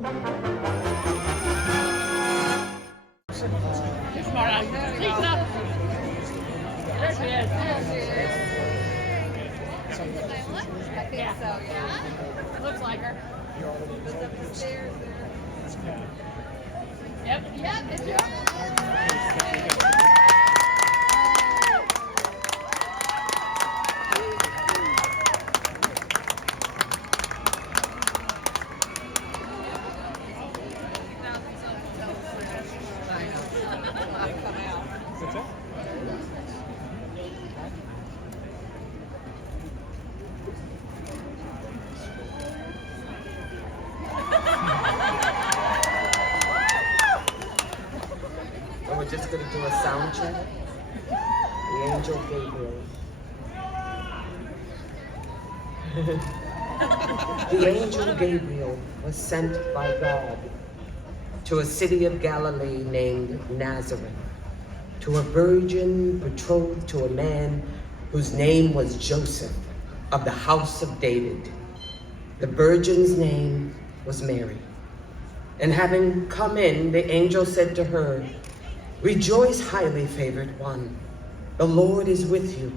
You're smart. Lisa. There she is. Viola? I think Yeah. so, yeah. Looks like her. Goes up the stairs there. Yep. Yep, it's yours. And we're just going to do a sound check. The angel Gabriel. The angel Gabriel was sent by God to a city of Galilee named Nazareth, to a virgin betrothed to a man whose name was Joseph of the house of David. The virgin's name was Mary. And having come in, the angel said to her, "Rejoice, highly favored one. The Lord is with you.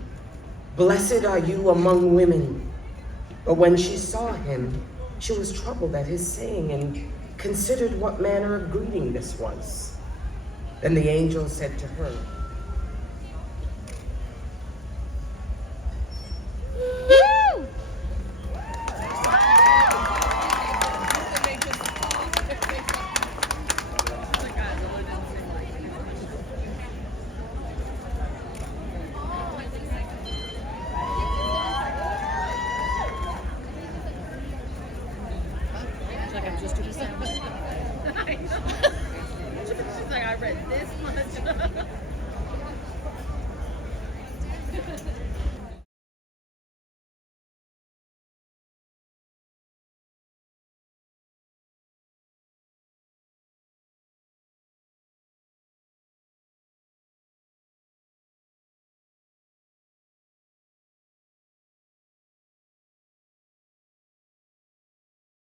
Blessed are you among women." But when she saw him, she was troubled at his saying and considered what manner of greeting this was. Then the angel said to her, Looks like I'm just doing a sandwich.